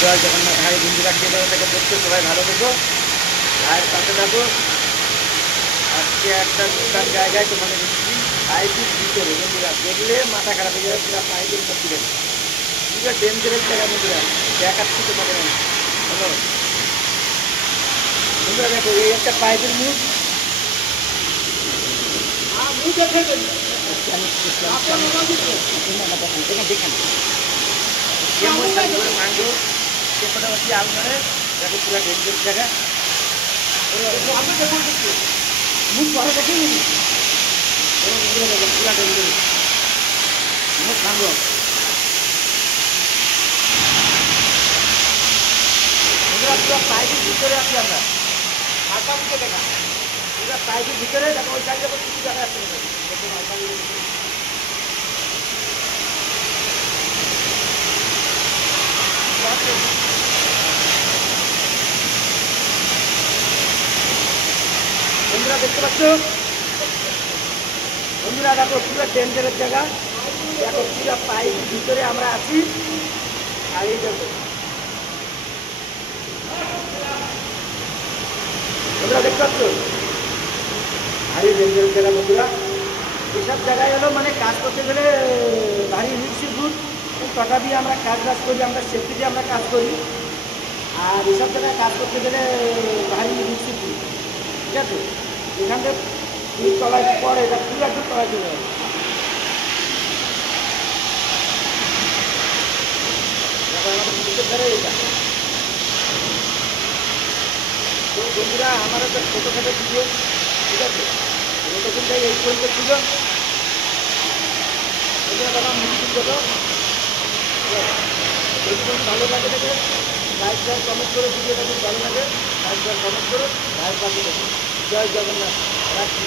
জয় জগন্নাথ। ভাই বন্ধুরা কে ভালো থেকে দেখছো, সবাই ভালো থেকো, ভাইয়ের পাশে থাকো। আজকে একটা দোকান জায়গায় তোমাদের দিচ্ছি, পাইপের ভিতরে বন্ধুরা দেখলে মাথা খারাপ হয়ে যাবে, পুরো পাইপের মধ্যে পুরো ডেঞ্জারের জায়গা বন্ধুরা দেখাচ্ছি তোমাদের আমি। হ্যালো বন্ধুরা, দেখো এই একটা পাইপের মুখ, দেখেন মাংস সে মোটামুটি আপনারা দেখো পুরো ডেঞ্জারের জায়গা। মুখ পরে দেখে নিবি পুরা ডেঞ্জার মুখ ভাঙব। পুরো পাইপের ভিতরে আছি আমরা, মাথা মুখে দেখা পুরো পাইপের ভিতরে দেখো, ওই সাইডে কিছু জায়গা আছে বন্ধুরা, দেখতে পাচ্ছ বন্ধুরা, দেখো পুরো ডেঞ্জারের জায়গা, দেখো পুরো পাইপের ভিতরে আমরা আছি। আর এই দেখো বন্ধুরা, দেখতে পাচ্ছ ভারী ডেঞ্জারের জায়গা বন্ধুরা। এসব জায়গায় হলো মানে কাজ করতে গেলে ভারী রিস্কি ফুড, তথাপি আমরা কাজ করি, আমরা সেফটি দিয়ে আমরা কাজ করি। আর এসব জায়গায় কাজ করতে গেলে ভারী রিস্কি ফুড, ঠিক আছে। এখান থেকে দুই তলায় পরে এটা পুরো একটু তলায় চলে যাবে। এটা তো বন্ধুরা আমার একটা ছোটোখাটো ভিডিও, ঠিক আছে, লোকেশনটাই এই পর্যন্ত ছিল। এটা মুশকিল কথা, যদি ভালো লাগে থাকে লাইক শেয়ার কমেন্ট করে, ভিডিওটা যদি ভালো লাগে লাইক শেয়ার কমেন্ট করো, ভাইয়ের পাশে দেখো। জয় জগন্নাথ, রাখছি।